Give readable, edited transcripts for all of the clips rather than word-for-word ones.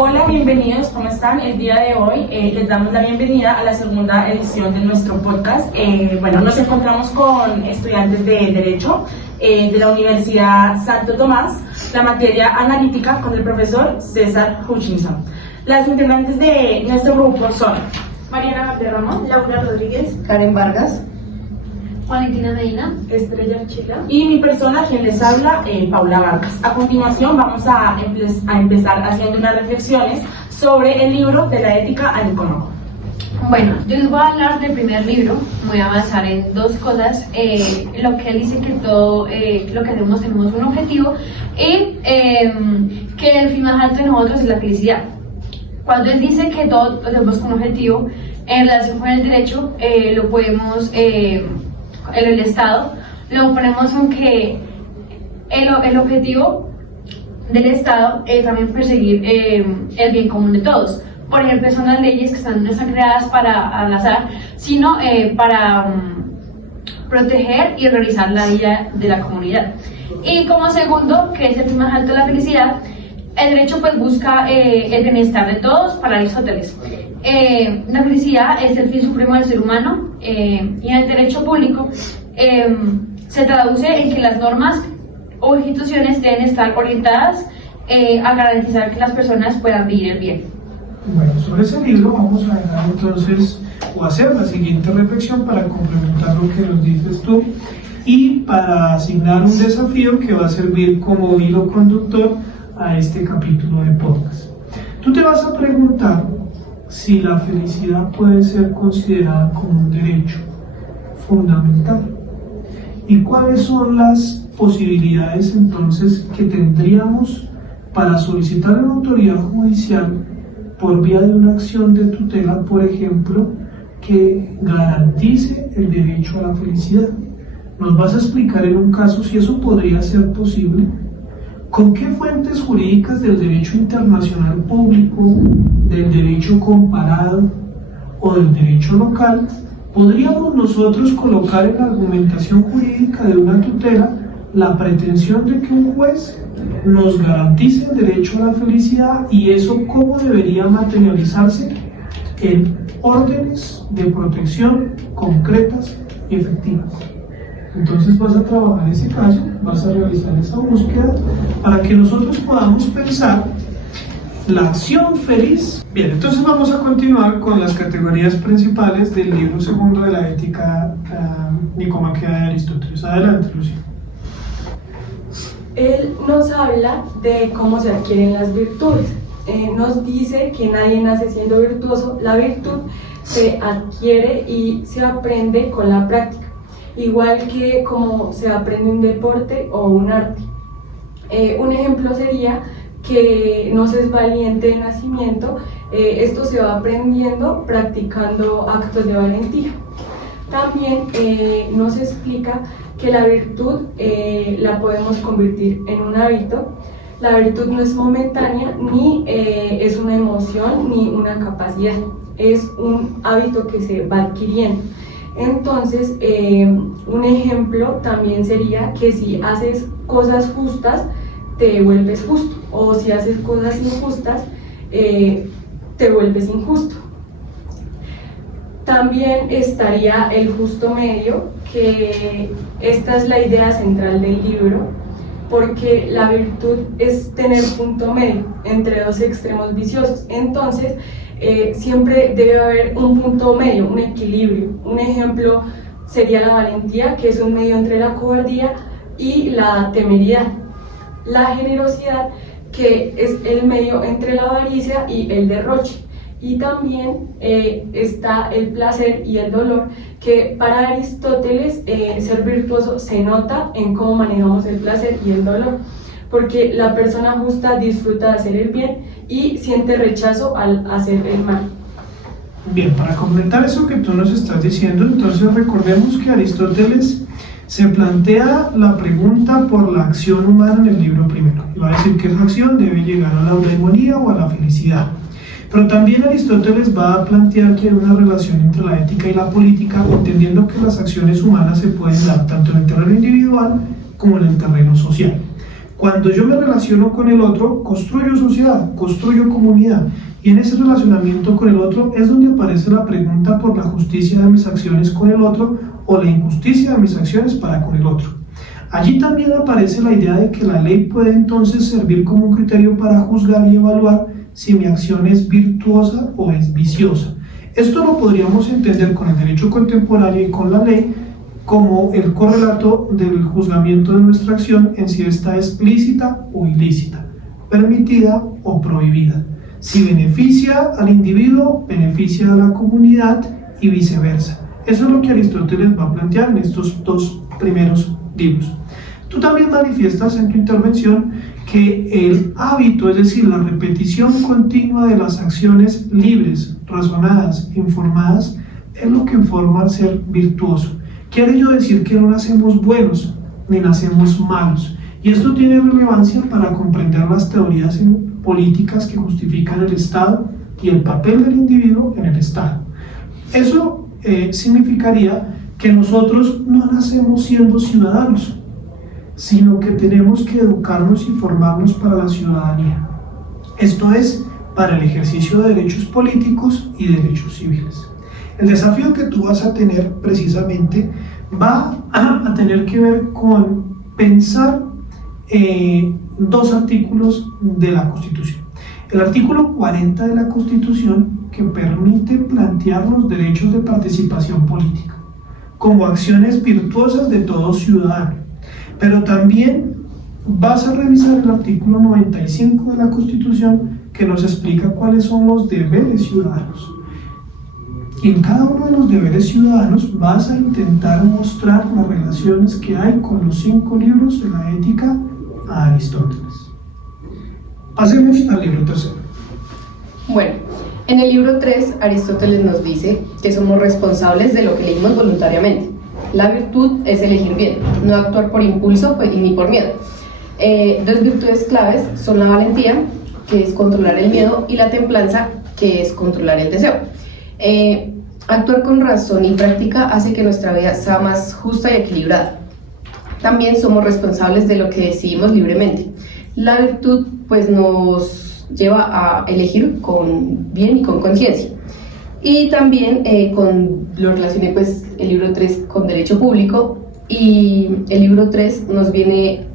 Hola, bienvenidos, ¿cómo están? El día de hoy les damos la bienvenida a la segunda edición de nuestro podcast. Nos encontramos con estudiantes de Derecho de la Universidad Santo Tomás, la materia analítica con el profesor César Hutchinson. Las integrantes de nuestro grupo son Mariana Valderrama, Laura Rodríguez, Karen Vargas, Valentina Medina, Estrella Archila y mi persona, quien les habla, Paula Vargas. A continuación vamos a empezar haciendo unas reflexiones sobre el libro de la ética a Nicómaco. Bueno, yo les voy a hablar del primer libro, voy a avanzar en dos cosas, lo que él dice que todo lo que hacemos tenemos un objetivo y que el fin más alto de nosotros es la felicidad. Cuando él dice que todo lo tenemos con un objetivo, en relación con el derecho, lo podemos, el Estado, lo ponemos en que el objetivo del Estado es también perseguir el bien común de todos. Por ejemplo, son las leyes que no están creadas para al azar, sino para proteger y realizar la vida de la comunidad. Y como segundo, que es el fin más alto de la felicidad, el derecho pues busca el bienestar de todos. Para Aristóteles, la felicidad es el fin supremo del ser humano, y en el derecho público se traduce en que las normas o instituciones deben estar orientadas a garantizar que las personas puedan vivir el bien. Bueno, sobre ese libro vamos a dejar entonces o hacer la siguiente reflexión para complementar lo que nos dices tú y para asignar un desafío que va a servir como hilo conductor a este capítulo de podcast. Tú te vas a preguntar si la felicidad puede ser considerada como un derecho fundamental y cuáles son las posibilidades entonces que tendríamos para solicitar a una autoridad judicial por vía de una acción de tutela, por ejemplo, que garantice el derecho a la felicidad. Nos vas a explicar en un caso si eso podría ser posible. ¿Con qué fuentes jurídicas del derecho internacional público, del derecho comparado o del derecho local podríamos nosotros colocar en la argumentación jurídica de una tutela la pretensión de que un juez nos garantice el derecho a la felicidad y eso cómo debería materializarse en órdenes de protección concretas y efectivas? Entonces vas a trabajar ese caso, vas a realizar esa búsqueda para que nosotros podamos pensar la acción feliz. Bien, entonces vamos a continuar con las categorías principales del libro segundo de la ética nicomaquea de Aristóteles. Adelante, Lucía. Él nos habla de cómo se adquieren las virtudes. Nos dice que nadie nace siendo virtuoso, la virtud se adquiere y se aprende con la práctica, igual que como se aprende un deporte o un arte. Un ejemplo sería que no se es valiente de nacimiento, esto se va aprendiendo practicando actos de valentía. También nos explica que la virtud la podemos convertir en un hábito. La virtud no es momentánea, ni es una emoción, ni una capacidad, es un hábito que se va adquiriendo. Entonces, un ejemplo también sería que si haces cosas justas, te vuelves justo, o si haces cosas injustas, te vuelves injusto. También estaría el justo medio, que esta es la idea central del libro, porque la virtud es tener punto medio entre dos extremos viciosos. Entonces, siempre debe haber un punto medio, un equilibrio. Un ejemplo sería la valentía, que es un medio entre la cobardía y la temeridad. La generosidad, que es el medio entre la avaricia y el derroche. Y también está el placer y el dolor, que para Aristóteles ser virtuoso se nota en cómo manejamos el placer y el dolor, porque la persona justa disfruta de hacer el bien y siente rechazo al hacer el mal. Bien, para completar eso que tú nos estás diciendo, entonces recordemos que Aristóteles se plantea la pregunta por la acción humana en el libro primero, y va a decir que esa acción debe llegar a la eudemonía o a la felicidad. Pero también Aristóteles va a plantear que hay una relación entre la ética y la política, entendiendo que las acciones humanas se pueden dar tanto en el terreno individual como en el terreno social. Cuando yo me relaciono con el otro, construyo sociedad, construyo comunidad. Y en ese relacionamiento con el otro es donde aparece la pregunta por la justicia de mis acciones con el otro o la injusticia de mis acciones para con el otro. Allí también aparece la idea de que la ley puede entonces servir como un criterio para juzgar y evaluar si mi acción es virtuosa o es viciosa. Esto lo podríamos entender con el derecho contemporáneo y con la ley como el correlato del juzgamiento de nuestra acción en si esta es lícita o ilícita, permitida o prohibida. Si beneficia al individuo, beneficia a la comunidad y viceversa. Eso es lo que Aristóteles va a plantear en estos dos primeros libros. Tú también manifiestas en tu intervención que el hábito, es decir, la repetición continua de las acciones libres, razonadas, informadas, es lo que forma al ser virtuoso. Quiere ello decir que no nacemos buenos ni nacemos malos. Y esto tiene relevancia para comprender las teorías políticas que justifican el Estado y el papel del individuo en el Estado. Eso significaría que nosotros no nacemos siendo ciudadanos, sino que tenemos que educarnos y formarnos para la ciudadanía. Esto es, para el ejercicio de derechos políticos y derechos civiles. El desafío que tú vas a tener precisamente va a tener que ver con pensar dos artículos de la Constitución. El artículo 40 de la Constitución, que permite plantear los derechos de participación política como acciones virtuosas de todo ciudadano. Pero también vas a revisar el artículo 95 de la Constitución, que nos explica cuáles son los deberes ciudadanos. Y en cada uno de los deberes ciudadanos vas a intentar mostrar las relaciones que hay con los 5 libros de la ética a Aristóteles. Pasemos al libro tercero. Bueno, en el libro 3, Aristóteles nos dice que somos responsables de lo que elegimos voluntariamente. La virtud es elegir bien, no actuar por impulso ni por miedo. Dos virtudes claves son la valentía, que es controlar el miedo, y la templanza, que es controlar el deseo. Actuar con razón y práctica hace que nuestra vida sea más justa y equilibrada. También somos responsables de lo que decidimos libremente. La virtud pues nos lleva a elegir con bien y con conciencia. Y también lo relacioné pues el libro 3 con derecho público, y el libro 3 nos viene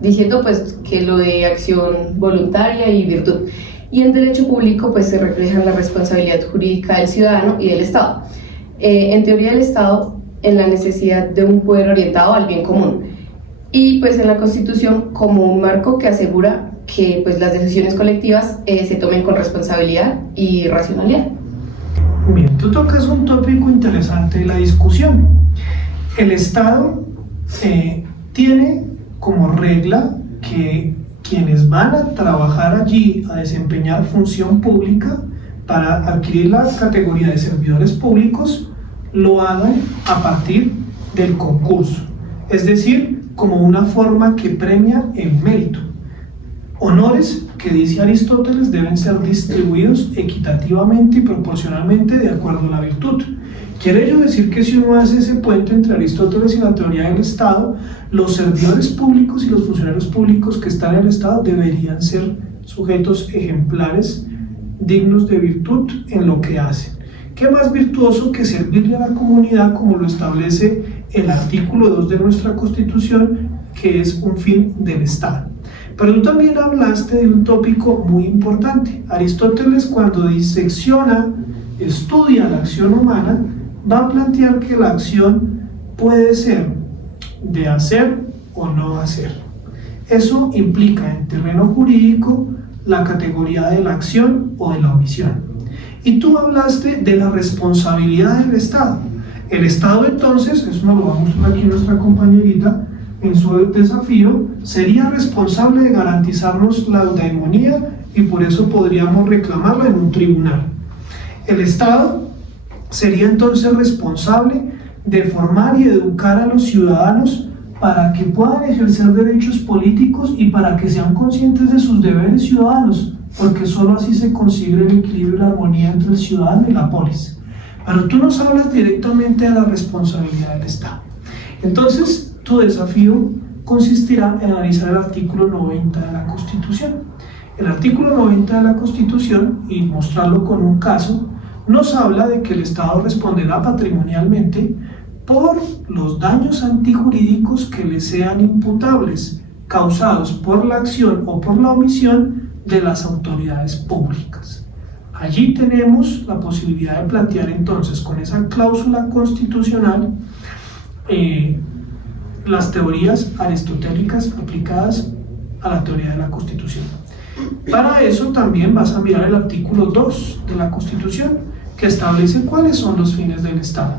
diciendo pues que lo de acción voluntaria y virtud. Y en derecho público pues se refleja la responsabilidad jurídica del ciudadano y del Estado. En teoría del Estado, en la necesidad de un poder orientado al bien común. Y pues en la Constitución como un marco que asegura que pues las decisiones colectivas se tomen con responsabilidad y racionalidad. Bien, tú tocas un tópico interesante de la discusión. El Estado tiene como regla que quienes van a trabajar allí a desempeñar función pública para adquirir la categoría de servidores públicos lo hagan a partir del concurso, es decir, como una forma que premia el mérito. Honores que, dice Aristóteles, deben ser distribuidos equitativamente y proporcionalmente de acuerdo a la virtud. Quiere ello decir que si uno hace ese puente entre Aristóteles y la teoría del Estado, los servidores públicos y los funcionarios públicos que están en el Estado deberían ser sujetos ejemplares, dignos de virtud en lo que hacen. ¿Qué más virtuoso que servirle a la comunidad, como lo establece el artículo 2 de nuestra Constitución, que es un fin del Estado? Pero tú también hablaste de un tópico muy importante. Aristóteles, cuando disecciona, estudia la acción humana, va a plantear que la acción puede ser de hacer o no hacer. Eso implica en terreno jurídico la categoría de la acción o de la omisión. Y tú hablaste de la responsabilidad del Estado. El Estado entonces, eso nos lo va a mostrar aquí nuestra compañerita en su desafío, sería responsable de garantizarnos la eudaemonía, y por eso podríamos reclamarla en un tribunal. El Estado sería entonces responsable de formar y educar a los ciudadanos para que puedan ejercer derechos políticos y para que sean conscientes de sus deberes ciudadanos, porque solo así se consigue el equilibrio y la armonía entre el ciudadano y la polis. Pero tú nos hablas directamente de la responsabilidad del Estado. Entonces, tu desafío consistirá en analizar el artículo 90 de la Constitución. El artículo 90 de la Constitución, y mostrarlo con un caso, nos habla de que el Estado responderá patrimonialmente por los daños antijurídicos que le sean imputables, causados por la acción o por la omisión de las autoridades públicas. Allí tenemos la posibilidad de plantear entonces con esa cláusula constitucional las teorías aristotélicas aplicadas a la teoría de la Constitución. Para eso también vas a mirar el artículo 2 de la Constitución, que establece cuáles son los fines del Estado.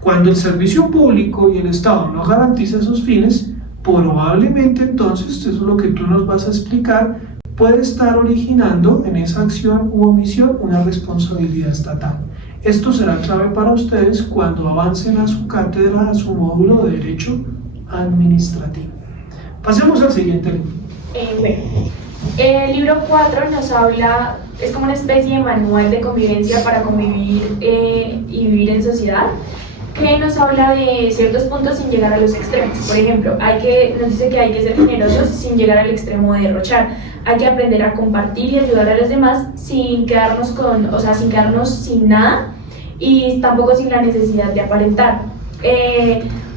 Cuando el servicio público y el Estado no garantiza esos fines, probablemente entonces, eso es lo que tú nos vas a explicar, puede estar originando en esa acción u omisión una responsabilidad estatal. Esto será clave para ustedes cuando avancen a su cátedra, a su módulo de Derecho Administrativo. Pasemos al siguiente libro. Bueno, el libro 4 nos habla, es como una especie de manual de convivencia para convivir y vivir en sociedad, que nos habla de ciertos puntos sin llegar a los extremos. Por ejemplo, nos dice que hay que ser generosos sin llegar al extremo de derrochar. Hay que aprender a compartir y ayudar a los demás sin quedarnos sin nada y tampoco sin la necesidad de aparentar.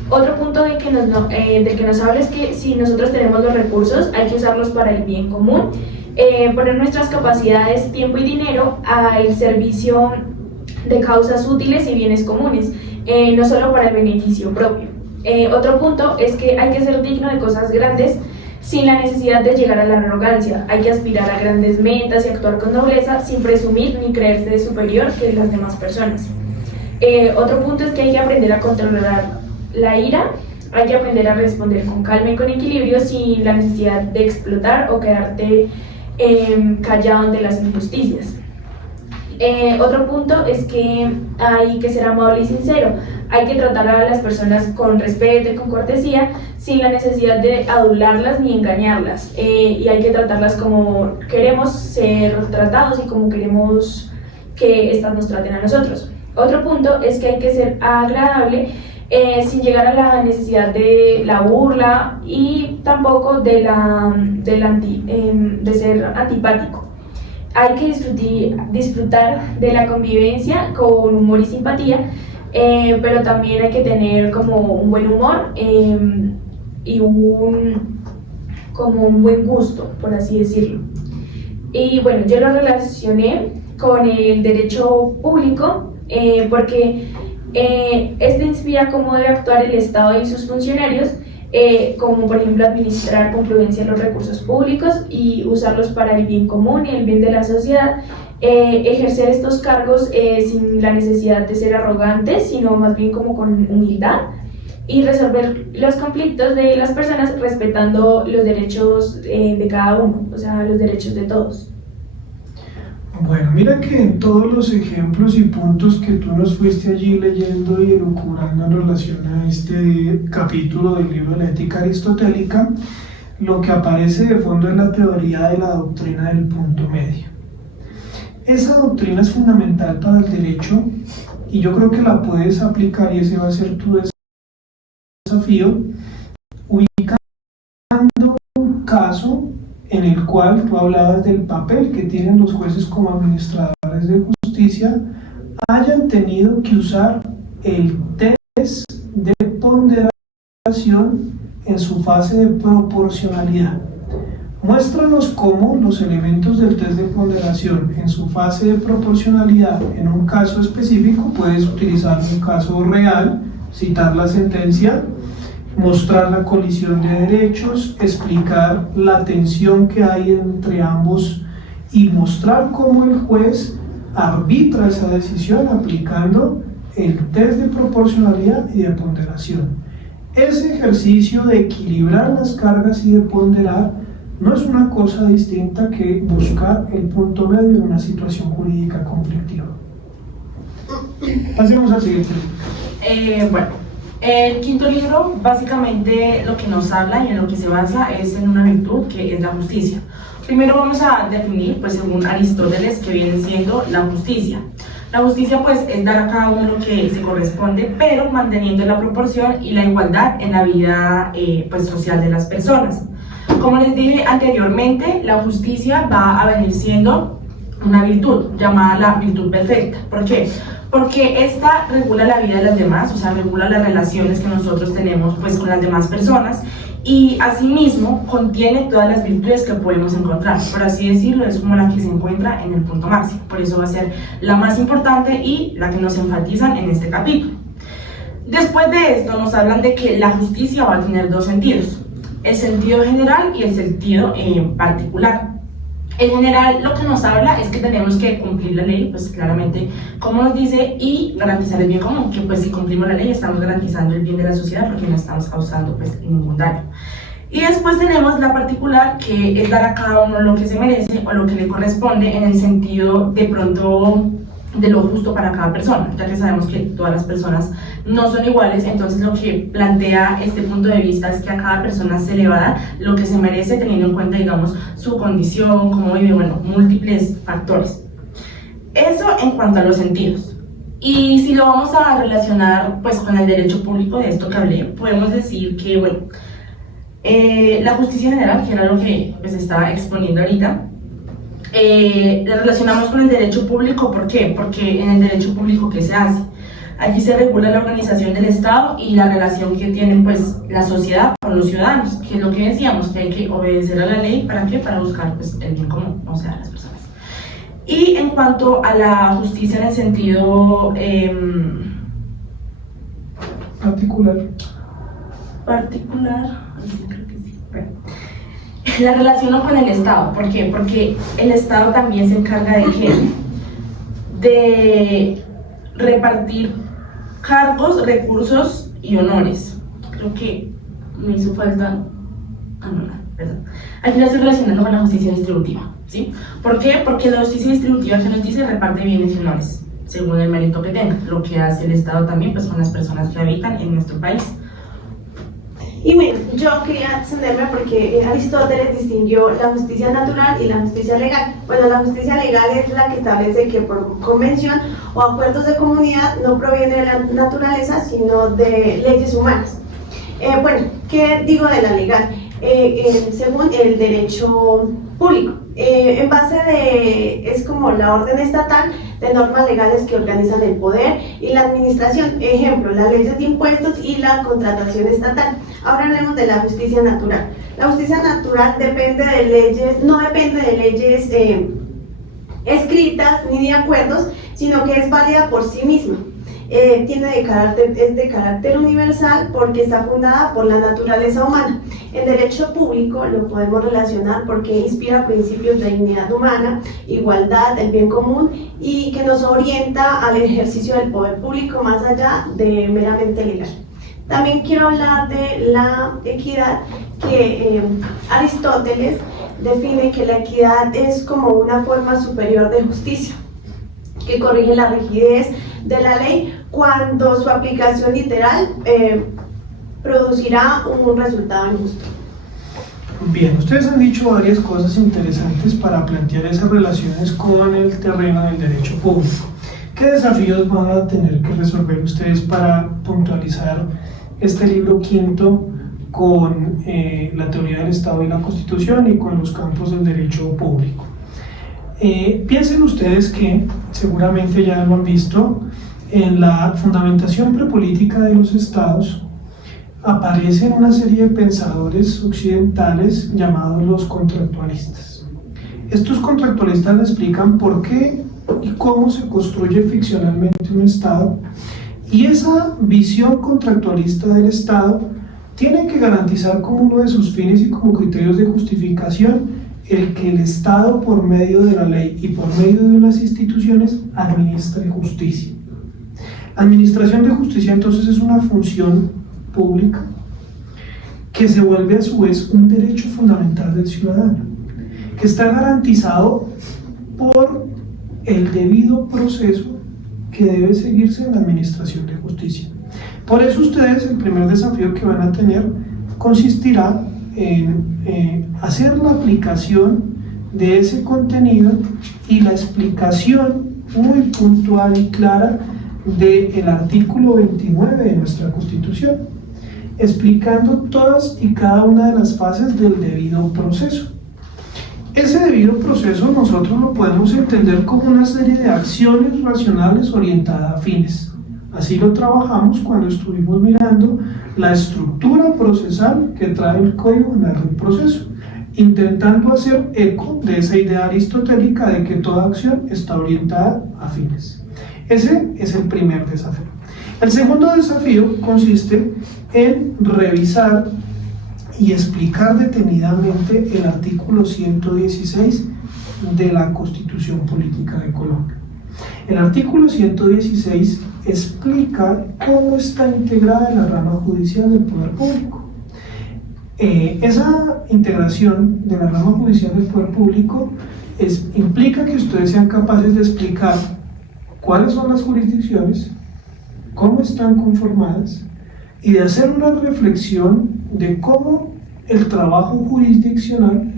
Otro punto del que nos habla es que si nosotros tenemos los recursos, hay que usarlos para el bien común, poner nuestras capacidades, tiempo y dinero al servicio de causas útiles y bienes comunes, no solo para el beneficio propio. Otro punto es que hay que ser digno de cosas grandes sin la necesidad de llegar a la arrogancia. Hay que aspirar a grandes metas y actuar con nobleza sin presumir ni creerse superior que las demás personas. Otro punto es que hay que aprender a controlar la ira, hay que aprender a responder con calma y con equilibrio sin la necesidad de explotar o quedarte callado ante las injusticias. Otro punto es que hay que ser amable y sincero. Hay que tratar a las personas con respeto y con cortesía, sin la necesidad de adularlas ni engañarlas. Y hay que tratarlas como queremos ser tratados y como queremos que éstas nos traten a nosotros. Otro punto es que hay que ser agradable, sin llegar a la necesidad de la burla y tampoco de ser antipático. Hay que disfrutar de la convivencia con humor y simpatía, pero también hay que tener como un buen humor y como un buen gusto, por así decirlo. Y bueno, yo lo relacioné con el derecho público porque este inspira cómo debe actuar el Estado y sus funcionarios, como por ejemplo administrar con prudencia los recursos públicos y usarlos para el bien común y el bien de la sociedad, ejercer estos cargos sin la necesidad de ser arrogantes, sino más bien como con humildad, y resolver los conflictos de las personas respetando los derechos de cada uno, o sea, los derechos de todos. Bueno, mira que en todos los ejemplos y puntos que tú nos fuiste allí leyendo y elucubrando en relación a este capítulo del libro de la ética aristotélica, lo que aparece de fondo es la teoría de la doctrina del punto medio. Esa doctrina es fundamental para el derecho y yo creo que la puedes aplicar, y ese va a ser tu desafío, ubicando un caso en el cual tú hablabas del papel que tienen los jueces como administradores de justicia, hayan tenido que usar el test de ponderación en su fase de proporcionalidad. Muéstranos cómo los elementos del test de ponderación en su fase de proporcionalidad en un caso específico, puedes utilizar un caso real, citar la sentencia, mostrar la colisión de derechos, explicar la tensión que hay entre ambos y mostrar cómo el juez arbitra esa decisión aplicando el test de proporcionalidad y de ponderación. Ese ejercicio de equilibrar las cargas y de ponderar no es una cosa distinta que buscar el punto medio en una situación jurídica conflictiva. Pasemos al siguiente. Bueno, el quinto libro básicamente lo que nos habla y en lo que se basa es en una virtud que es la justicia. Primero vamos a definir, pues según Aristóteles, que viene siendo la justicia. La justicia pues es dar a cada uno lo que se corresponde, pero manteniendo la proporción y la igualdad en la vida pues social de las personas. Como les dije anteriormente, la justicia va a venir siendo una virtud llamada la virtud perfecta. ¿Por qué? Porque esta regula la vida de las demás, o sea, regula las relaciones que nosotros tenemos pues con las demás personas, y asimismo contiene todas las virtudes que podemos encontrar. Por así decirlo, es como la que se encuentra en el punto máximo. Por eso va a ser la más importante y la que nos enfatizan en este capítulo. Después de esto nos hablan de que la justicia va a tener dos sentidos: el sentido general y el sentido particular. En general, lo que nos habla es que tenemos que cumplir la ley, pues claramente, como nos dice, y garantizar el bien común, que pues si cumplimos la ley estamos garantizando el bien de la sociedad porque no estamos causando pues ningún daño. Y después tenemos la particular, que es dar a cada uno lo que se merece o lo que le corresponde en el sentido de pronto de lo justo para cada persona, ya que sabemos que todas las personas no son iguales. Entonces lo que plantea este punto de vista es que a cada persona se le va a dar lo que se merece, teniendo en cuenta, digamos, su condición, cómo vive, bueno, múltiples factores. Eso en cuanto a los sentidos. Y si lo vamos a relacionar pues con el derecho público, de esto que hablé, podemos decir que, bueno, la justicia general, que era lo que pues estaba exponiendo ahorita, la relacionamos con el derecho público. ¿Por qué? Porque en el derecho público, ¿qué se hace? Allí se regula la organización del Estado y la relación que tienen pues la sociedad con los ciudadanos, que es lo que decíamos, que hay que obedecer a la ley. ¿Para qué? Para buscar pues el bien común, o sea, las personas. Y en cuanto a la justicia en el sentido Particular. creo que sí. Bueno, la relaciono con el Estado. ¿Por qué? Porque el Estado también se encarga de ¿qué? De repartir cargos, recursos y honores. Creo que me hizo falta... perdón. Aquí lo estoy relacionando con la justicia distributiva, ¿sí? ¿Por qué? Porque la justicia distributiva, que nos dice, reparte bienes y honores según el mérito que tenga, lo que hace el Estado también pues con las personas que habitan en nuestro país. Y bueno, yo quería extenderme porque Aristóteles distinguió la justicia natural y la justicia legal. Bueno, la justicia legal es la que establece que por convención o acuerdos de comunidad no proviene de la naturaleza, sino de leyes humanas. Bueno, ¿qué digo de la legal? Según el derecho público, en base es como la orden estatal de normas legales que organizan el poder y la administración. Ejemplo, las leyes de impuestos y la contratación estatal. Ahora hablemos de la justicia natural. La justicia natural no depende de leyes escritas ni de acuerdos, sino que es válida por sí misma. Es de carácter universal porque está fundada por la naturaleza humana. En derecho público lo podemos relacionar porque inspira principios de dignidad humana, igualdad, el bien común, y que nos orienta al ejercicio del poder público más allá de meramente legal. También quiero hablar de la equidad, que Aristóteles define que la equidad es como una forma superior de justicia, que corrige la rigidez de la ley cuando su aplicación literal producirá un resultado injusto. Bien, ustedes han dicho varias cosas interesantes para plantear esas relaciones con el terreno del derecho público. ¿Qué desafíos van a tener que resolver ustedes para puntualizar este libro quinto con la teoría del Estado y la Constitución y con los campos del derecho público? Piensen ustedes que, seguramente ya lo han visto, en la fundamentación prepolítica de los estados aparecen una serie de pensadores occidentales llamados los contractualistas. Estos contractualistas le explican por qué y cómo se construye ficcionalmente un estado, y esa visión contractualista del estado tiene que garantizar como uno de sus fines y como criterios de justificación el que el Estado, por medio de la ley y por medio de unas instituciones, administre justicia. La administración de justicia entonces es una función pública que se vuelve a su vez un derecho fundamental del ciudadano, que está garantizado por el debido proceso que debe seguirse en la administración de justicia. Por eso ustedes, el primer desafío que van a tener consistirá en hacer la aplicación de ese contenido y la explicación muy puntual y clara del artículo 29 de nuestra Constitución, explicando todas y cada una de las fases del debido proceso. Ese debido proceso nosotros lo podemos entender como una serie de acciones racionales orientadas a fines. Así lo trabajamos cuando estuvimos mirando la estructura procesal que trae el Código General del Proceso, intentando hacer eco de esa idea aristotélica de que toda acción está orientada a fines. Ese es el primer desafío. El segundo desafío consiste en revisar y explicar detenidamente el artículo 116 de la Constitución Política de Colombia. El artículo 116 explica cómo está integrada la rama judicial del poder público. Esa integración de la rama judicial del poder público implica que ustedes sean capaces de explicar cuáles son las jurisdicciones, cómo están conformadas y de hacer una reflexión de cómo el trabajo jurisdiccional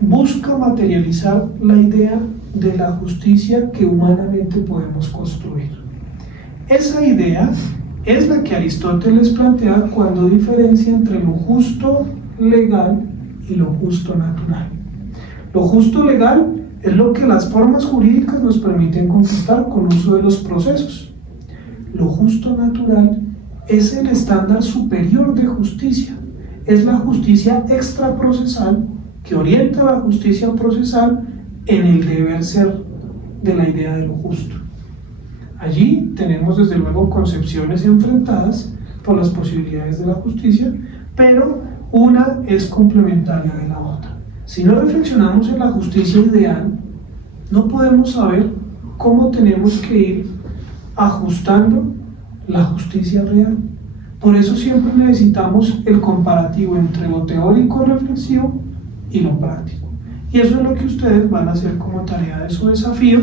busca materializar la idea de la justicia que humanamente podemos construir. Esa idea es la que Aristóteles plantea cuando diferencia entre lo justo legal y lo justo natural. Lo justo legal es lo que las formas jurídicas nos permiten conquistar con uso de los procesos. Lo justo natural es el estándar superior de justicia, es la justicia extraprocesal que orienta a la justicia procesal en el deber ser de la idea de lo justo. Allí tenemos desde luego concepciones enfrentadas por las posibilidades de la justicia, pero una es complementaria de la otra. Si no reflexionamos en la justicia ideal, no podemos saber cómo tenemos que ir ajustando la justicia real. Por eso siempre necesitamos el comparativo entre lo teórico reflexivo y lo práctico. Y eso es lo que ustedes van a hacer como tarea de su desafío.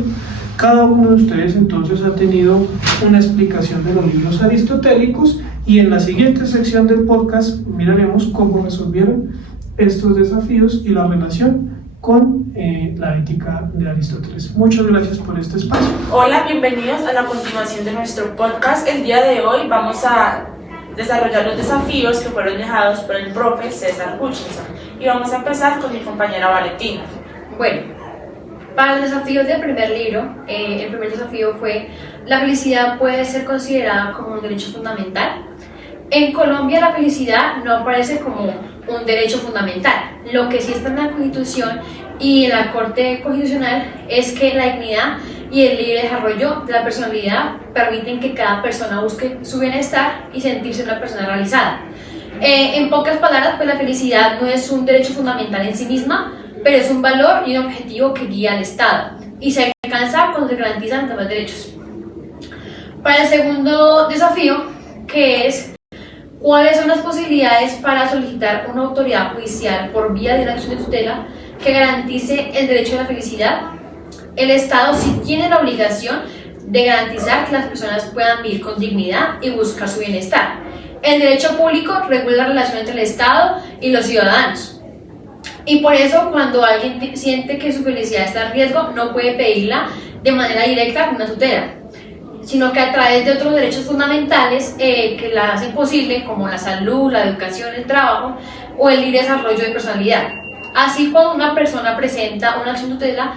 Cada uno de ustedes entonces ha tenido una explicación de los libros aristotélicos y en la siguiente sección del podcast miraremos cómo resolvieron estos desafíos y la relación con la ética de Aristóteles. Muchas gracias por este espacio. Hola, bienvenidos a la continuación de nuestro podcast. El día de hoy vamos a desarrollar los desafíos que fueron dejados por el profe César Hutchinson y vamos a empezar con mi compañera Valentina. Bueno, para los desafíos del primer libro, el primer desafío fue: ¿la felicidad puede ser considerada como un derecho fundamental? En Colombia la felicidad no aparece como un derecho fundamental. Lo que sí está en la Constitución y en la Corte Constitucional es que la dignidad y el libre desarrollo de la personalidad permiten que cada persona busque su bienestar y sentirse una persona realizada. En pocas palabras, pues la felicidad no es un derecho fundamental en sí misma, pero es un valor y un objetivo que guía al Estado y se alcanza cuando se garantizan los demás derechos. Para el segundo desafío, que es ¿cuáles son las posibilidades para solicitar una autoridad judicial por vía de una acción de tutela que garantice el derecho a la felicidad? El Estado sí tiene la obligación de garantizar que las personas puedan vivir con dignidad y buscar su bienestar. El derecho público regula la relación entre el Estado y los ciudadanos. Y por eso, cuando alguien siente que su felicidad está en riesgo, no puede pedirla de manera directa con una tutela, sino que a través de otros derechos fundamentales que la hacen posible, como la salud, la educación, el trabajo o el libre desarrollo de personalidad. Así, cuando una persona presenta una acción de tutela,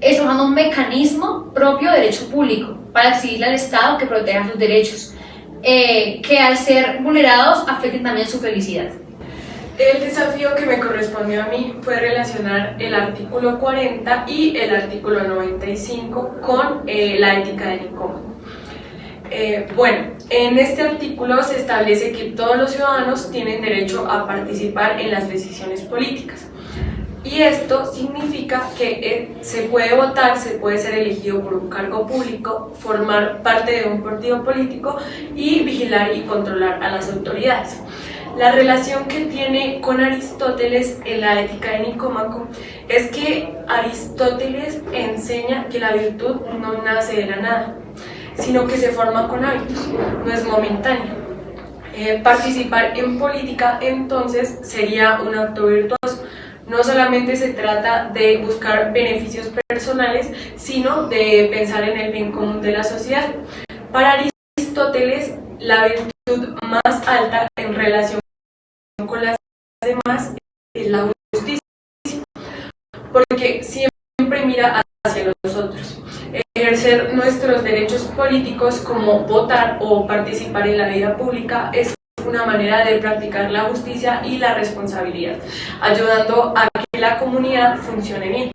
está usando un mecanismo propio de derecho público para exigirle al Estado que proteja sus derechos, que al ser vulnerados afecten también su felicidad. El desafío que me correspondió a mí fue relacionar el artículo 40 y el artículo 95 con la ética del nicómano. Bueno, en este artículo se establece que todos los ciudadanos tienen derecho a participar en las decisiones políticas. Y esto significa que se puede votar, se puede ser elegido por un cargo público, formar parte de un partido político y vigilar y controlar a las autoridades. La relación que tiene con Aristóteles en la ética de Nicómaco es que Aristóteles enseña que la virtud no nace de la nada, sino que se forma con hábitos, no es momentánea. Participar en política entonces sería un acto virtuoso, no solamente se trata de buscar beneficios personales, sino de pensar en el bien común de la sociedad. Para Aristóteles, la virtud más alta en relación con las demás es la justicia, porque siempre mira hacia los otros. Ejercer nuestros derechos políticos como votar o participar en la vida pública es una manera de practicar la justicia y la responsabilidad, ayudando a que la comunidad funcione bien.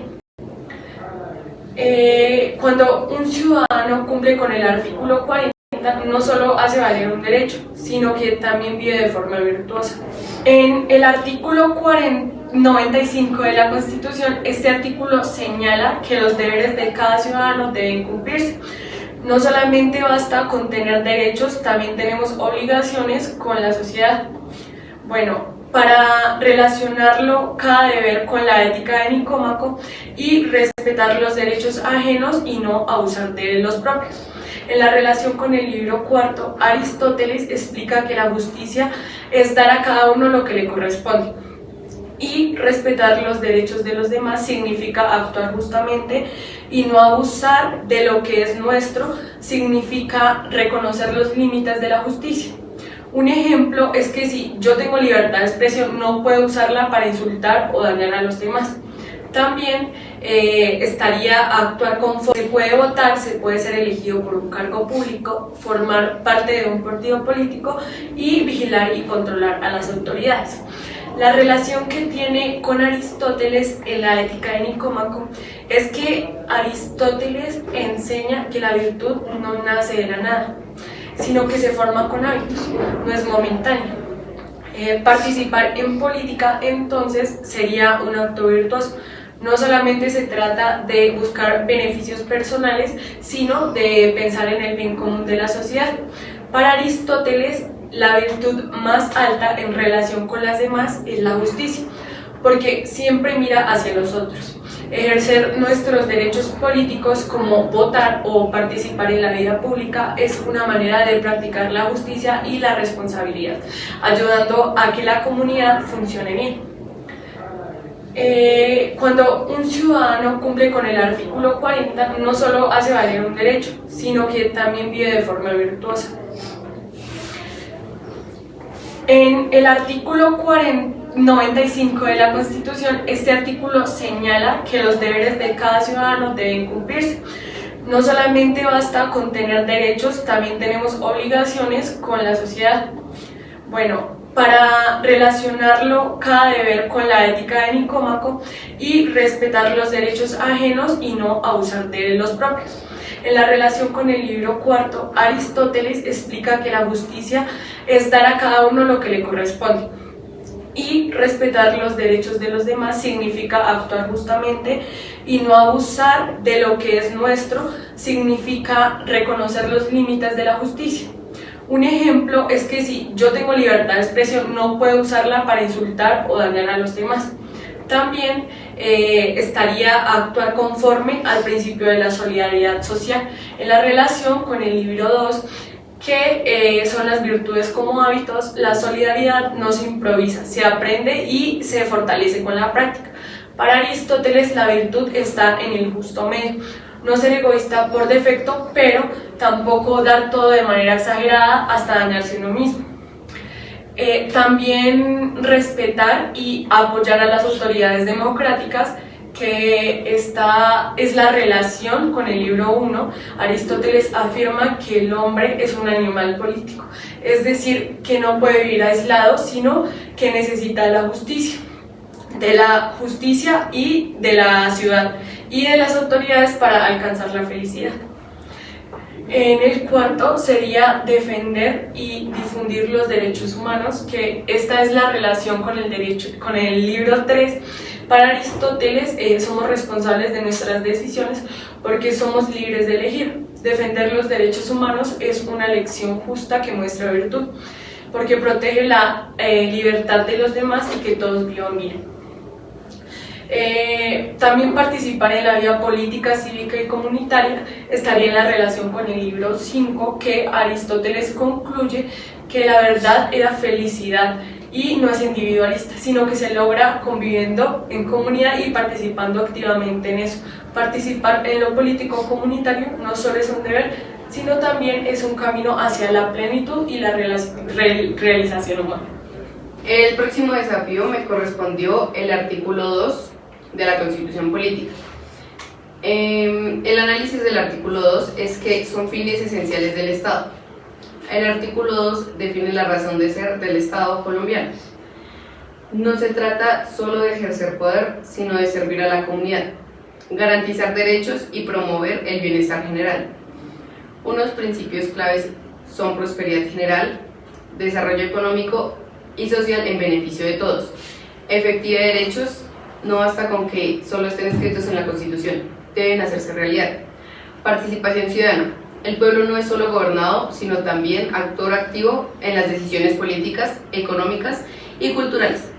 Cuando un ciudadano cumple con el artículo 40, no solo hace valer un derecho, sino que también vive de forma virtuosa. En el artículo 95 de la Constitución, este artículo señala que los deberes de cada ciudadano deben cumplirse. No solamente basta con tener derechos, también tenemos obligaciones con la sociedad. Bueno, para relacionarlo cada deber con la ética de Nicómaco y respetar los derechos ajenos y no abusar de los propios. En la relación con el libro cuarto, Aristóteles explica que la justicia es dar a cada uno lo que le corresponde. Y respetar los derechos de los demás significa actuar justamente y no abusar de lo que es nuestro, significa reconocer los límites de la justicia. Un ejemplo es que si yo tengo libertad de expresión, no puedo usarla para insultar o dañar a los demás. También estaría a actuar conforme. Se puede votar, se puede ser elegido por un cargo público, formar parte de un partido político y vigilar y controlar a las autoridades. La relación que tiene con Aristóteles en la ética de Nicómaco es que Aristóteles enseña que la virtud no nace de la nada, sino que se forma con hábitos, no es momentáneo. Participar en política entonces sería un acto virtuoso. No solamente se trata de buscar beneficios personales, sino de pensar en el bien común de la sociedad. Para Aristóteles, la virtud más alta en relación con las demás es la justicia, porque siempre mira hacia los otros. Ejercer nuestros derechos políticos como votar o participar en la vida pública es una manera de practicar la justicia y la responsabilidad, ayudando a que la comunidad funcione bien. Cuando un ciudadano cumple con el artículo 40, no solo hace valer un derecho, sino que también vive de forma virtuosa. En el artículo 95 de la Constitución, este artículo señala que los deberes de cada ciudadano deben cumplirse. No solamente basta con tener derechos, también tenemos obligaciones con la sociedad. Bueno, para relacionarlo cada deber con la ética de Nicómaco y respetar los derechos ajenos y no abusar de los propios. En la relación con el libro cuarto, Aristóteles explica que la justicia es dar a cada uno lo que le corresponde. Y respetar los derechos de los demás significa actuar justamente y no abusar de lo que es nuestro, significa reconocer los límites de la justicia. Un ejemplo es que si yo tengo libertad de expresión, no puedo usarla para insultar o dañar a los demás. También estaría a actuar conforme al principio de la solidaridad social. En la relación con el libro 2, que son las virtudes como hábitos, la solidaridad no se improvisa, se aprende y se fortalece con la práctica. Para Aristóteles, la virtud está en el justo medio. No ser egoísta por defecto, pero tampoco dar todo de manera exagerada hasta dañarse uno mismo. También respetar y apoyar a las autoridades democráticas, que esta es la relación con el libro 1. Aristóteles afirma que el hombre es un animal político, es decir, que no puede vivir aislado, sino que necesita de la justicia y de la ciudad y de las autoridades para alcanzar la felicidad. En el cuarto sería defender y difundir los derechos humanos, que esta es la relación con el libro 3. Para Aristóteles somos responsables de nuestras decisiones porque somos libres de elegir. Defender los derechos humanos es una elección justa que muestra virtud, porque protege la libertad de los demás y que todos vivan bien. También participar en la vida política, cívica y comunitaria estaría en la relación con el libro 5, que Aristóteles concluye que la verdad era felicidad, y no es individualista, sino que se logra conviviendo en comunidad y participando activamente en eso. Participar en lo político comunitario no solo es un deber, sino también es un camino hacia la plenitud y la realización humana. El próximo desafío me correspondió el artículo 2 de la Constitución Política. El análisis del artículo 2 es que son fines esenciales del Estado. El artículo 2 define la razón de ser del Estado colombiano. No se trata solo de ejercer poder, sino de servir a la comunidad, garantizar derechos y promover el bienestar general. Unos principios claves son prosperidad general, desarrollo económico y social en beneficio de todos, efectividad de derechos, no basta con que solo estén escritos en la Constitución, deben hacerse realidad. Participación ciudadana. El pueblo no es solo gobernado, sino también actor activo en las decisiones políticas, económicas y culturales.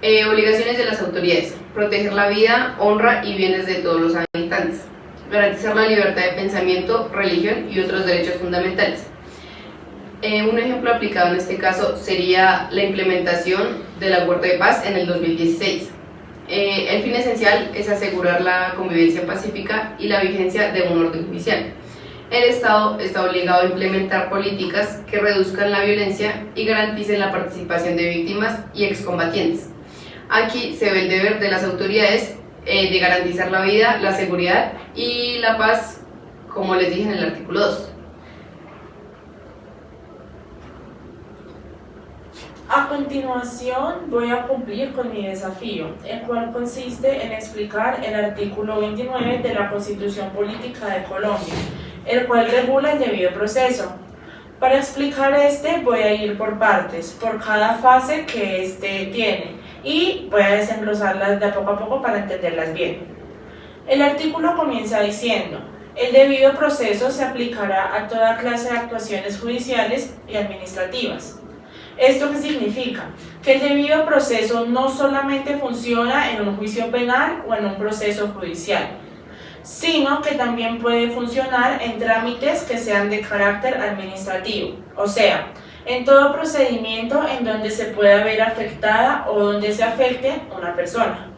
Obligaciones de las autoridades. Proteger la vida, honra y bienes de todos los habitantes. Garantizar la libertad de pensamiento, religión y otros derechos fundamentales. Un ejemplo aplicado en este caso sería la implementación del acuerdo de paz en el 2016. El fin esencial es asegurar la convivencia pacífica y la vigencia de un orden judicial. El Estado está obligado a implementar políticas que reduzcan la violencia y garanticen la participación de víctimas y excombatientes. Aquí se ve el deber de las autoridades de garantizar la vida, la seguridad y la paz, como les dije en el artículo 2. A continuación voy a cumplir con mi desafío, el cual consiste en explicar el artículo 29 de la Constitución Política de Colombia, el cual regula el debido proceso. Para explicar voy a ir por partes, por cada fase que tiene, y voy a desenglosarlas de a poco para entenderlas bien. El artículo comienza diciendo: el debido proceso se aplicará a toda clase de actuaciones judiciales y administrativas. ¿Esto qué significa? Que el debido proceso no solamente funciona en un juicio penal o en un proceso judicial, sino que también puede funcionar en trámites que sean de carácter administrativo, o sea, en todo procedimiento en donde se pueda ver afectada o donde se afecte una persona.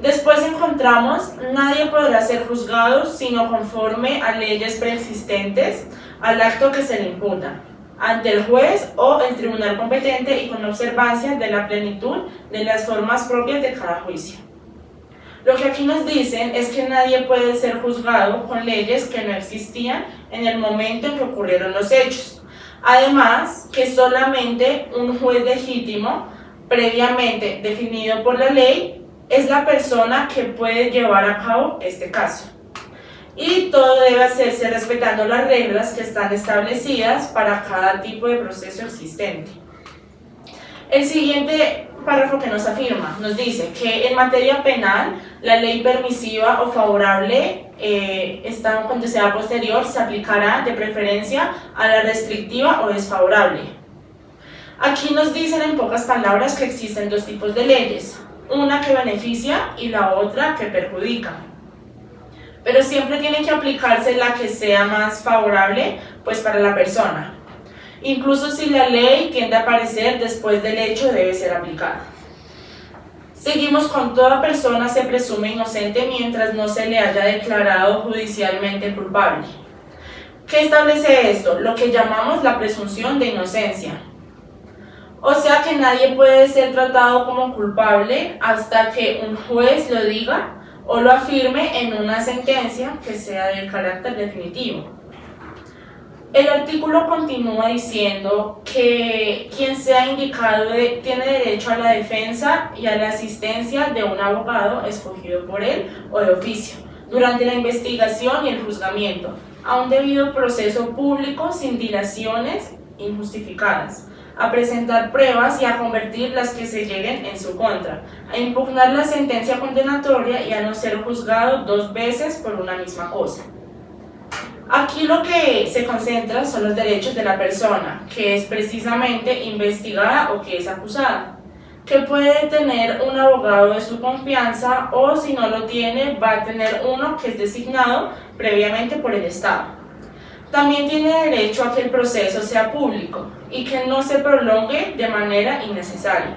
Después encontramos: nadie podrá ser juzgado sino conforme a leyes preexistentes al acto que se le imputa, ante el juez o el tribunal competente y con observancia de la plenitud de las formas propias de cada juicio. Lo que aquí nos dicen es que nadie puede ser juzgado con leyes que no existían en el momento en que ocurrieron los hechos. Además, que solamente un juez legítimo, previamente definido por la ley, es la persona que puede llevar a cabo este caso. Y todo debe hacerse respetando las reglas que están establecidas para cada tipo de proceso existente. El siguiente párrafo que nos afirma, nos dice que en materia penal, la ley permisiva o favorable, cuando sea posterior, se aplicará de preferencia a la restrictiva o desfavorable. Aquí nos dicen en pocas palabras que existen dos tipos de leyes, una que beneficia y la otra que perjudica. Pero siempre tiene que aplicarse la que sea más favorable, pues, para la persona. Incluso si la ley tiende a aparecer después del hecho, debe ser aplicada. Seguimos con: toda persona se presume inocente mientras no se le haya declarado judicialmente culpable. ¿Qué establece esto? Lo que llamamos la presunción de inocencia. O sea que nadie puede ser tratado como culpable hasta que un juez lo diga o lo afirme en una sentencia que sea de carácter definitivo. El artículo continúa diciendo que quien sea indicado tiene derecho a la defensa y a la asistencia de un abogado escogido por él o de oficio durante la investigación y el juzgamiento, a un debido proceso público sin dilaciones injustificadas, a presentar pruebas y a convertir las que se lleguen en su contra, a impugnar la sentencia condenatoria y a no ser juzgado dos veces por una misma cosa. Aquí lo que se concentra son los derechos de la persona, que es precisamente investigada o que es acusada, que puede tener un abogado de su confianza o, si no lo tiene, va a tener uno que es designado previamente por el Estado. También tiene derecho a que el proceso sea público y que no se prolongue de manera innecesaria.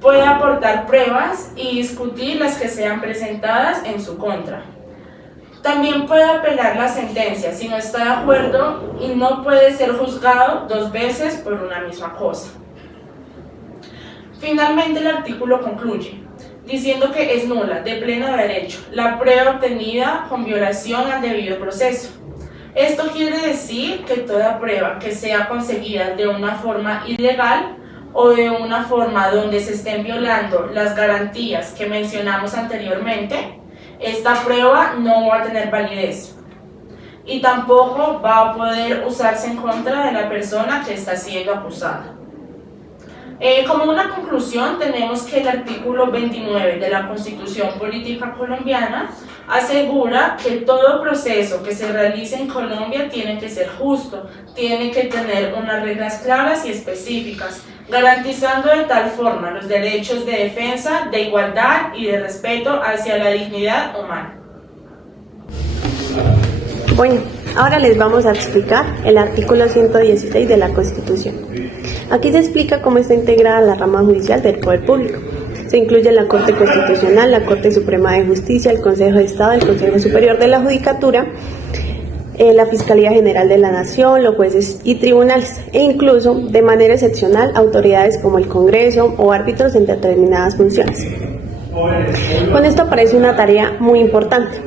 Puede aportar pruebas y discutir las que sean presentadas en su contra. También puede apelar la sentencia si no está de acuerdo y no puede ser juzgado 2 veces por una misma cosa. Finalmente, el artículo concluye diciendo que es nula, de pleno derecho, la prueba obtenida con violación al debido proceso. Esto quiere decir que toda prueba que sea conseguida de una forma ilegal o de una forma donde se estén violando las garantías que mencionamos anteriormente, esta prueba no va a tener validez y tampoco va a poder usarse en contra de la persona que está siendo acusada. Como una conclusión, tenemos que el artículo 29 de la Constitución Política Colombiana asegura que todo proceso que se realice en Colombia tiene que ser justo, tiene que tener unas reglas claras y específicas, garantizando de tal forma los derechos de defensa, de igualdad y de respeto hacia la dignidad humana. Bueno, ahora les vamos a explicar el artículo 116 de la Constitución. Aquí se explica cómo está integrada la rama judicial del Poder Público. Se incluye la Corte Constitucional, la Corte Suprema de Justicia, el Consejo de Estado, el Consejo Superior de la Judicatura, la Fiscalía General de la Nación, los jueces y tribunales, e incluso, de manera excepcional, autoridades como el Congreso o árbitros en determinadas funciones. Con esto aparece una tarea muy importante,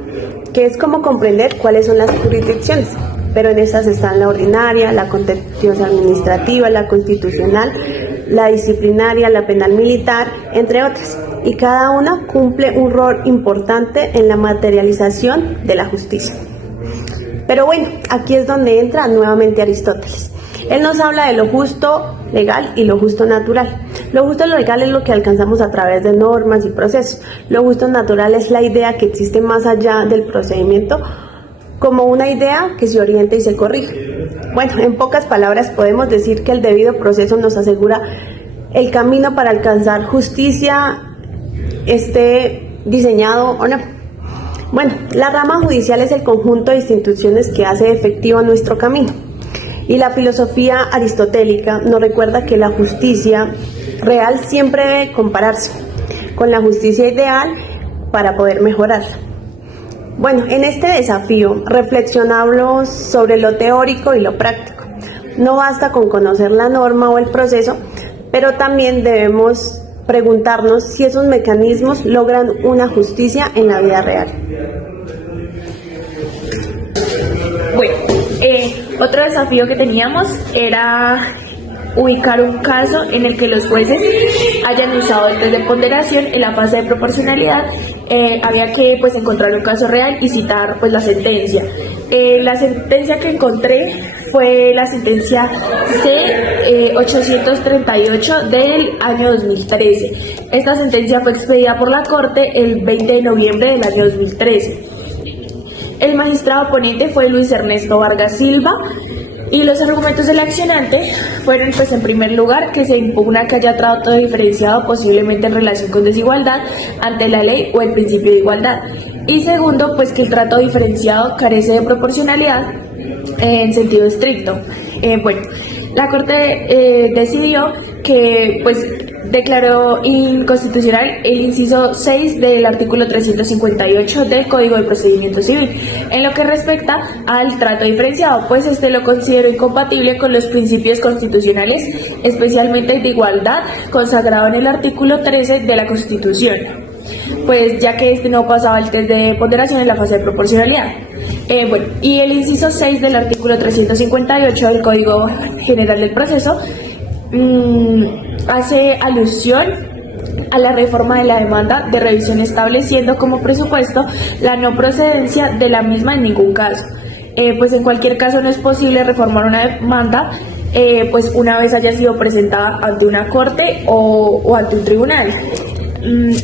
que es cómo comprender cuáles son las jurisdicciones, pero en esas están la ordinaria, la contenciosa administrativa, la constitucional, la disciplinaria, la penal militar, entre otras, y cada una cumple un rol importante en la materialización de la justicia. Pero bueno, aquí es donde entra nuevamente Aristóteles. Él nos habla de lo justo legal y lo justo natural. Lo justo legal es lo que alcanzamos a través de normas y procesos. Lo justo natural es la idea que existe más allá del procedimiento, como una idea que se orienta y se corrige. Bueno, en pocas palabras podemos decir que el debido proceso nos asegura el camino para alcanzar justicia, esté diseñado o no. Bueno, la rama judicial es el conjunto de instituciones que hace efectivo nuestro camino. Y la filosofía aristotélica nos recuerda que la justicia real siempre debe compararse con la justicia ideal para poder mejorarla. Bueno, en este desafío reflexionamos sobre lo teórico y lo práctico. No basta con conocer la norma o el proceso, pero también debemos preguntarnos si esos mecanismos logran una justicia en la vida real. Bueno, otro desafío que teníamos era ubicar un caso en el que los jueces hayan usado el test de ponderación en la fase de proporcionalidad. Había que encontrar un caso real y citar la sentencia. La sentencia que encontré fue la sentencia C-838 del año 2013. Esta sentencia fue expedida por la Corte el 20 de noviembre del año 2013. El magistrado ponente fue Luis Ernesto Vargas Silva y los argumentos del accionante fueron, en primer lugar, que se impugna que haya trato diferenciado posiblemente en relación con desigualdad ante la ley o el principio de igualdad. Y segundo, que el trato diferenciado carece de proporcionalidad en sentido estricto. La Corte decidió que, declaró inconstitucional el inciso 6 del artículo 358 del Código de Procedimiento Civil, en lo que respecta al trato diferenciado, este lo consideró incompatible con los principios constitucionales, especialmente de igualdad, consagrado en el artículo 13 de la Constitución, ya que no pasaba el test de ponderación en la fase de proporcionalidad. Y el inciso 6 del artículo 358 del Código General del Proceso hace alusión a la reforma de la demanda de revisión, estableciendo como presupuesto la no procedencia de la misma en ningún caso. En cualquier caso no es posible reformar una demanda una vez haya sido presentada ante una corte o ante un tribunal.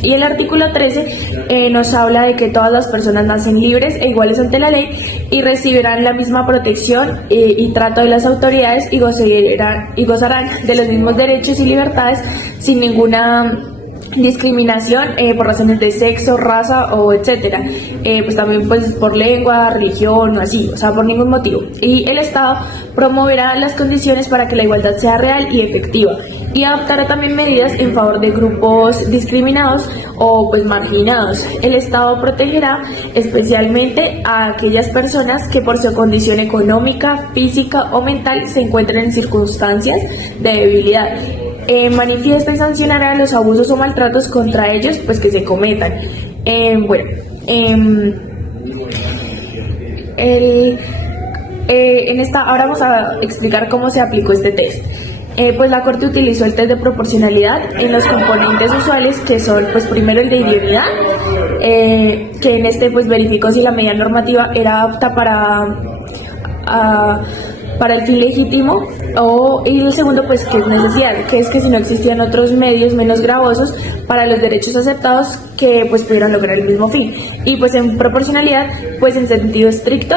Y el artículo 13 nos habla de que todas las personas nacen libres e iguales ante la ley y recibirán la misma protección y trato de las autoridades y gozarán de los mismos derechos y libertades sin ninguna discriminación por razones de sexo, raza o etcétera, pues también pues por lengua, religión o así, o sea, por ningún motivo. Y el Estado promoverá las condiciones para que la igualdad sea real y efectiva y adoptará también medidas en favor de grupos discriminados o pues marginados. El Estado protegerá especialmente a aquellas personas que por su condición económica, física o mental se encuentren en circunstancias de debilidad. Manifiesta y sancionará los abusos o maltratos contra ellos pues que se cometan. Ahora vamos a explicar cómo se aplicó este test. Pues la Corte utilizó el test de proporcionalidad en los componentes usuales, que son pues primero el de idoneidad, que en este pues verificó si la medida normativa era apta para el fin legítimo, y el segundo pues que es necesidad, que es que si no existían otros medios menos gravosos para los derechos aceptados que pues pudieran lograr el mismo fin. Y pues en proporcionalidad pues en sentido estricto,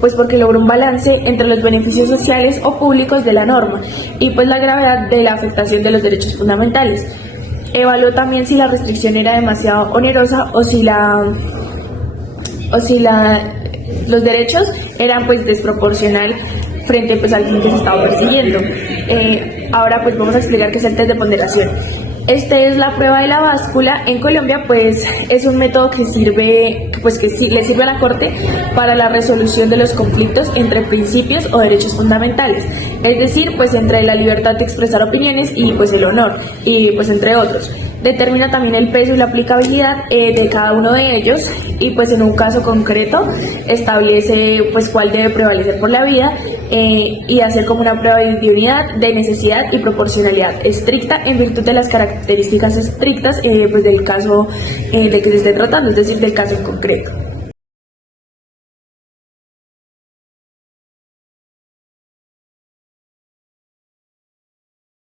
pues porque logró un balance entre los beneficios sociales o públicos de la norma y pues la gravedad de la afectación de los derechos fundamentales. Evaluó también si la restricción era demasiado onerosa o si los derechos eran pues desproporcional frente pues al fin que se estaba persiguiendo. Ahora pues vamos a explicar qué es el test de ponderación. Este es la prueba de la báscula. En Colombia pues es un método que le sirve a la Corte para la resolución de los conflictos entre principios o derechos fundamentales, es decir, pues entre la libertad de expresar opiniones y pues el honor, y pues entre otros. Determina también el peso y la aplicabilidad de cada uno de ellos y pues en un caso concreto establece pues cuál debe prevalecer por la vida, y hacer como una prueba de idoneidad, de necesidad y proporcionalidad estricta en virtud de las características estrictas pues del caso del que se esté tratando, es decir, del caso en concreto.